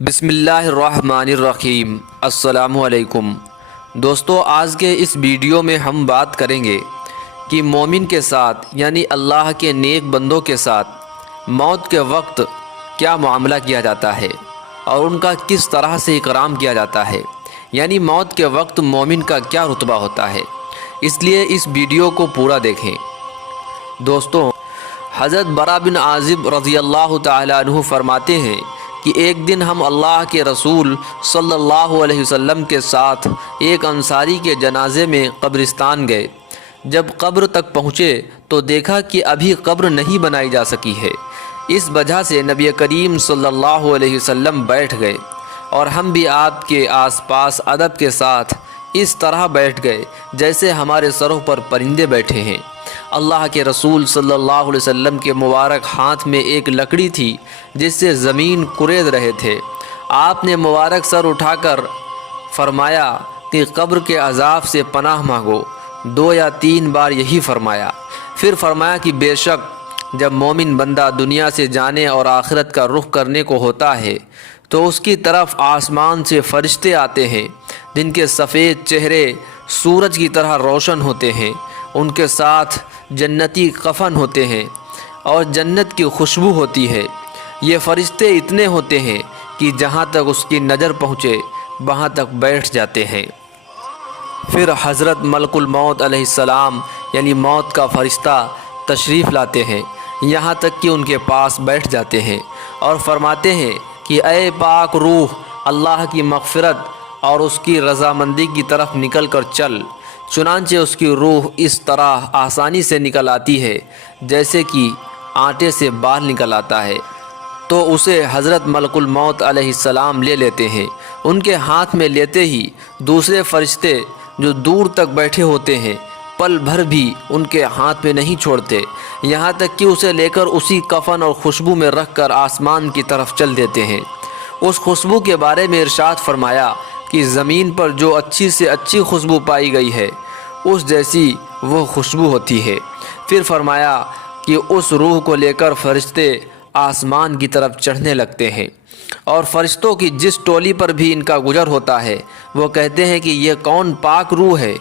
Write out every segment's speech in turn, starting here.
بسم اللہ الرحمن الرحیم۔ السلام علیکم دوستو، آج کے اس ویڈیو میں ہم بات کریں گے کہ مومن کے ساتھ یعنی اللہ کے نیک بندوں کے ساتھ موت کے وقت کیا معاملہ کیا جاتا ہے اور ان کا کس طرح سے اکرام کیا جاتا ہے، یعنی موت کے وقت مومن کا کیا رتبہ ہوتا ہے۔ اس لیے اس ویڈیو کو پورا دیکھیں۔ دوستو، حضرت برا بن عازب رضی اللہ تعالیٰ عنہ فرماتے ہیں کہ ایک دن ہم اللہ کے رسول صلی اللہ علیہ وسلم کے ساتھ ایک انصاری کے جنازے میں قبرستان گئے۔ جب قبر تک پہنچے تو دیکھا کہ ابھی قبر نہیں بنائی جا سکی ہے۔ اس وجہ سے نبی کریم صلی اللہ علیہ وسلم بیٹھ گئے اور ہم بھی آپ کے آس پاس ادب کے ساتھ اس طرح بیٹھ گئے جیسے ہمارے سروں پر پرندے بیٹھے ہیں۔ اللہ کے رسول صلی اللہ علیہ وسلم کے مبارک ہاتھ میں ایک لکڑی تھی جس سے زمین کرید رہے تھے۔ آپ نے مبارک سر اٹھا کر فرمایا کہ قبر کے عذاب سے پناہ مانگو۔ 2 یا 3 بار یہی فرمایا۔ پھر فرمایا کہ بے شک جب مومن بندہ دنیا سے جانے اور آخرت کا رخ کرنے کو ہوتا ہے تو اس کی طرف آسمان سے فرشتے آتے ہیں جن کے سفید چہرے سورج کی طرح روشن ہوتے ہیں۔ ان کے ساتھ جنتی کفن ہوتے ہیں اور جنت کی خوشبو ہوتی ہے۔ یہ فرشتے اتنے ہوتے ہیں کہ جہاں تک اس کی نظر پہنچے وہاں تک بیٹھ جاتے ہیں۔ پھر حضرت ملک الموت علیہ السلام یعنی موت کا فرشتہ تشریف لاتے ہیں، یہاں تک کہ ان کے پاس بیٹھ جاتے ہیں اور فرماتے ہیں کہ اے پاک روح، اللہ کی مغفرت اور اس کی رضامندی کی طرف نکل کر چل۔ چنانچہ اس کی روح اس طرح آسانی سے نکل آتی ہے جیسے کہ آٹے سے بال نکل آتا ہے، تو اسے حضرت ملک الموت علیہ السلام لے لیتے ہیں۔ ان کے ہاتھ میں لیتے ہی دوسرے فرشتے جو دور تک بیٹھے ہوتے ہیں پل بھر بھی ان کے ہاتھ میں نہیں چھوڑتے، یہاں تک کہ اسے لے کر اسی کفن اور خوشبو میں رکھ کر آسمان کی طرف چل دیتے ہیں۔ اس خوشبو کے بارے میں ارشاد فرمایا کہ زمین پر جو اچھی سے اچھی خوشبو پائی گئی ہے اس جیسی وہ خوشبو ہوتی ہے۔ پھر فرمایا کہ اس روح کو لے کر فرشتے آسمان کی طرف چڑھنے لگتے ہیں اور فرشتوں کی جس ٹولی پر بھی ان کا گزر ہوتا ہے وہ کہتے ہیں کہ یہ کون پاک روح ہے۔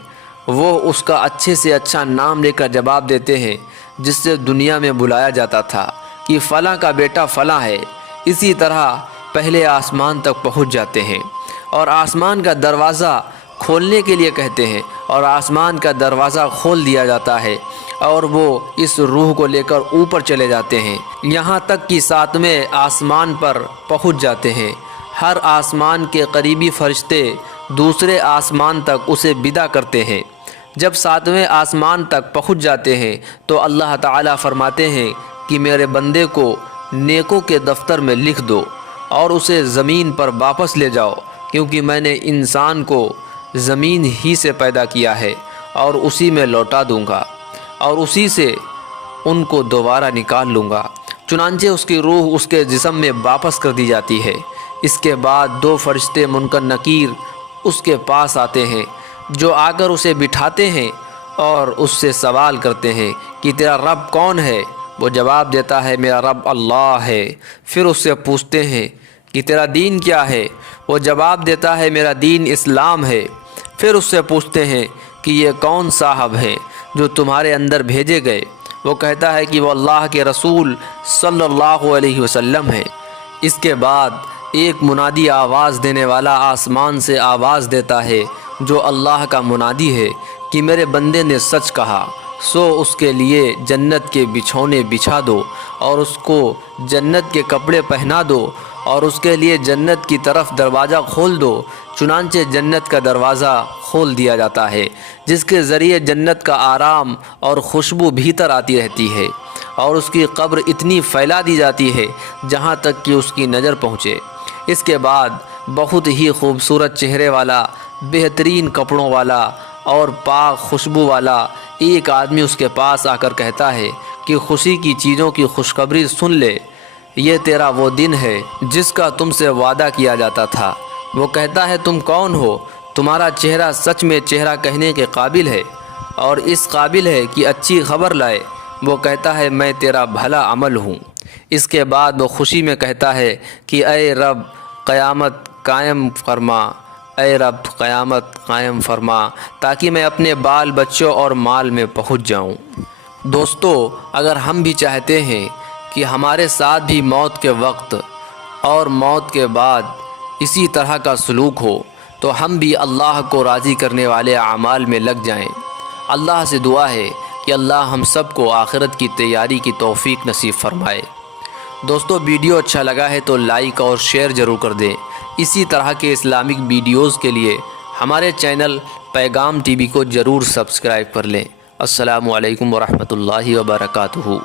وہ اس کا اچھے سے اچھا نام لے کر جواب دیتے ہیں جس سے دنیا میں بلایا جاتا تھا کہ فلاں کا بیٹا فلاں ہے۔ اسی طرح پہلے آسمان تک پہنچ جاتے ہیں اور آسمان کا دروازہ کھولنے کے لیے کہتے ہیں اور آسمان کا دروازہ کھول دیا جاتا ہے اور وہ اس روح کو لے کر اوپر چلے جاتے ہیں، یہاں تک کہ 7ویں آسمان پر پہنچ جاتے ہیں۔ ہر آسمان کے قریبی فرشتے دوسرے آسمان تک اسے ودا کرتے ہیں۔ جب 7ویں آسمان تک پہنچ جاتے ہیں تو اللہ تعالیٰ فرماتے ہیں کہ میرے بندے کو نیکوں کے دفتر میں لکھ دو اور اسے زمین پر واپس لے جاؤ، کیونکہ میں نے انسان کو زمین ہی سے پیدا کیا ہے اور اسی میں لوٹا دوں گا اور اسی سے ان کو دوبارہ نکال لوں گا۔ چنانچہ اس کی روح اس کے جسم میں واپس کر دی جاتی ہے۔ اس کے بعد 2 فرشتے منکر نکیر اس کے پاس آتے ہیں جو آ کر اسے بٹھاتے ہیں اور اس سے سوال کرتے ہیں کہ تیرا رب کون ہے؟ وہ جواب دیتا ہے میرا رب اللہ ہے۔ پھر اس سے پوچھتے ہیں کہ تیرا دین کیا ہے؟ وہ جواب دیتا ہے میرا دین اسلام ہے۔ پھر اس سے پوچھتے ہیں کہ یہ کون صاحب ہیں جو تمہارے اندر بھیجے گئے؟ وہ کہتا ہے کہ وہ اللہ کے رسول صلی اللہ علیہ وسلم ہیں۔ اس کے بعد ایک منادی آواز دینے والا آسمان سے آواز دیتا ہے جو اللہ کا منادی ہے کہ میرے بندے نے سچ کہا، سو اس کے لیے جنت کے بچھونے بچھا دو اور اس کو جنت کے کپڑے پہنا دو اور اس کے لیے جنت کی طرف دروازہ کھول دو۔ چنانچہ جنت کا دروازہ کھول دیا جاتا ہے جس کے ذریعے جنت کا آرام اور خوشبو بھیتر آتی رہتی ہے اور اس کی قبر اتنی پھیلا دی جاتی ہے جہاں تک کہ اس کی نظر پہنچے۔ اس کے بعد بہت ہی خوبصورت چہرے والا، بہترین کپڑوں والا اور پاک خوشبو والا ایک آدمی اس کے پاس آ کر کہتا ہے کہ خوشی کی چیزوں کی خوشخبری سن لے، یہ تیرا وہ دن ہے جس کا تم سے وعدہ کیا جاتا تھا۔ وہ کہتا ہے تم کون ہو؟ تمہارا چہرہ سچ میں چہرہ کہنے کے قابل ہے اور اس قابل ہے کہ اچھی خبر لائے۔ وہ کہتا ہے میں تیرا بھلا عمل ہوں۔ اس کے بعد وہ خوشی میں کہتا ہے کہ اے رب، قیامت قائم فرما، اے رب قیامت قائم فرما، تاکہ میں اپنے بال بچوں اور مال میں پہنچ جاؤں۔ دوستو، اگر ہم بھی چاہتے ہیں کہ ہمارے ساتھ بھی موت کے وقت اور موت کے بعد اسی طرح کا سلوک ہو، تو ہم بھی اللہ کو راضی کرنے والے اعمال میں لگ جائیں۔ اللہ سے دعا ہے کہ اللہ ہم سب کو آخرت کی تیاری کی توفیق نصیب فرمائے۔ دوستو، ویڈیو اچھا لگا ہے تو لائک اور شیئر ضرور کر دیں۔ اسی طرح کے اسلامک ویڈیوز کے لیے ہمارے چینل پیغام ٹی وی کو ضرور سبسکرائب کر لیں۔ السلام علیکم ورحمۃ اللہ وبرکاتہ۔